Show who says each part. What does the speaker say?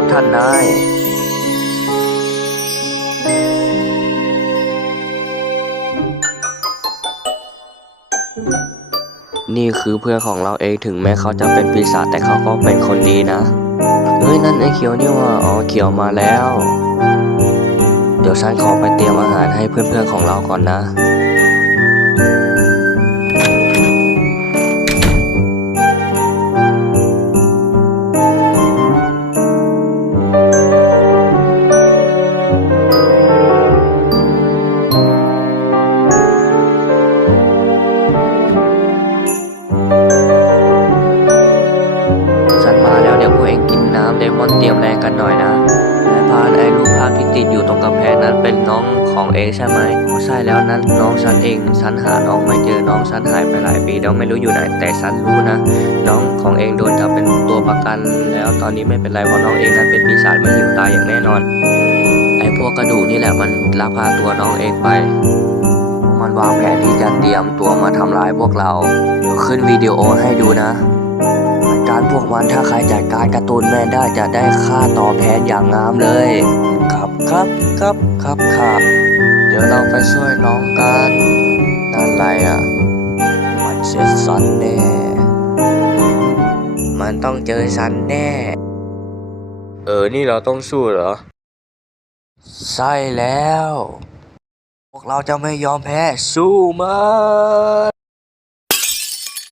Speaker 1: ับท่านนาย นี่คือเพื่อนของเราเองถึงแม้เขาจะเป็นปีศาจแต่เขาก็เป็นคนดีนะ เฮ้ย นั่นไอ้เขียวนี่ว่าอ๋อเขียวมาแล้ว เดี๋ยวฉันขอไปเตรียมอาหารให้เพื่อนๆของเราก่อนนะ มอนเตรียมแรงกันหน่อยนะนายพานไอ้รูปภาพที่ติดอยู่ตรงกำแพงนั้นเป็นน้องของเองใช่ไหมใช่แล้วนั้นน้องฉันเองฉันหาน้องไม่เจอน้องฉันหายไปหลายปีแล้วไม่รู้อยู่ไหนแต่ฉันรู้นะ น้องของเองโดนจับเป็นตัวประกัน แล้วตอนนี้ไม่เป็นไรเพราะน้องเองนั้นเป็นปีศาจไม่หิวตายอย่างแน่นอน ไอ้พวกกระดูกนี่แหละมันลักพาตัวน้องเองไปมันวางแผนที่จะเตรียมตัวมาทำร้ายพวกเรา เดี๋ยวขึ้นวิดีโอให้ดูนะ การพวกมันถ้าใครจัดการการ์ตูนแมนได้จะได้ค่าตอบแทนอย่างงามเลย ครับครับครับครับครับ เดี๋ยวเราไปช่วยน้องกันนั่นไรอะ มันเสร็จสันแน่ มันต้องเจอสันแน่ เออ นี่เราต้องสู้เหรอ ใช่แล้ว พวกเราจะไม่ยอมแพ้สู้มัน